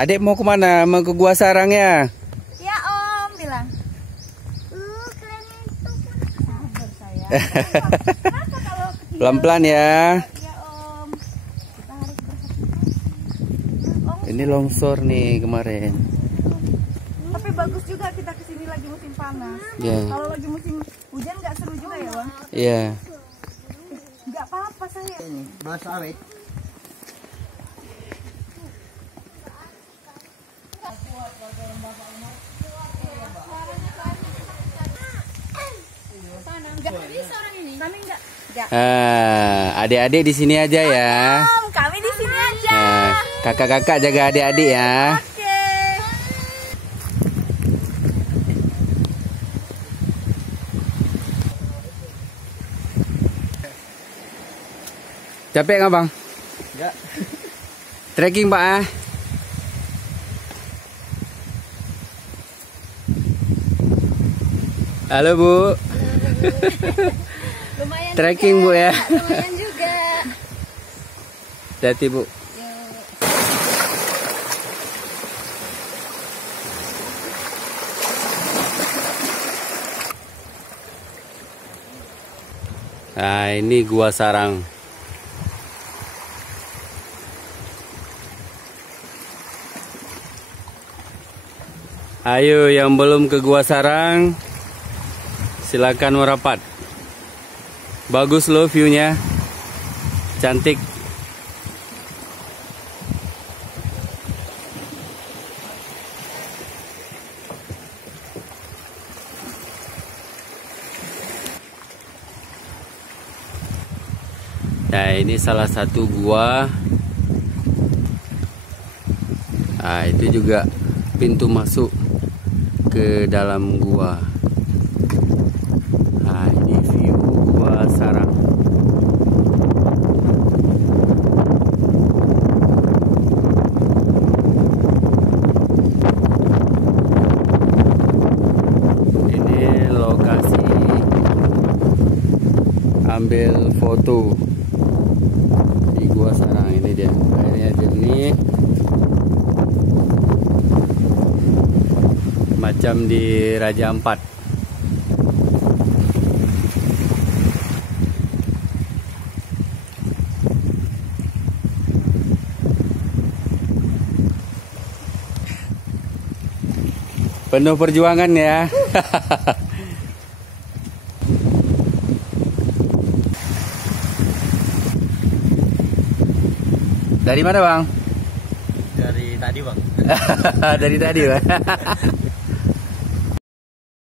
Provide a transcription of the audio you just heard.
Adik mau kemana? Mau ke Gua Sarang ya? Ya Om, bilang. Kalian itu pun sabar sayang. Kenapa kalau Pelan-pelan ya. Ya Om, kita harus berhati-hati. Ini longsor nih kemarin. Tapi bagus juga kita kesini lagi musim panas. Ya. Kalau lagi musim hujan nggak seru juga ya Bang? Iya. Nggak apa-apa saya. Ini bahasa awet. Adik-adik di sini aja ya. Om, kami di sini aja. Kakak-kakak jaga adik-adik ya. Oke. Capek nggak bang? Enggak. Trekking pak ah. Halo bu. Lumayan Trekking bu ya. lumayan juga. Hati bu. Nah ini Gua Sarang. Ayo yang belum ke Gua Sarang, silakan merapat. Bagus loh viewnya, cantik. Nah ini salah satu gua. Nah itu juga pintu masuk ke dalam gua. Nah ini view Gua Sarang. Ini lokasi ambil foto di Gua Sarang. Ini dia, airnya jernih macam di Raja Ampat. Penuh perjuangan ya. Dari mana bang? Dari tadi bang. Dari tadi bang.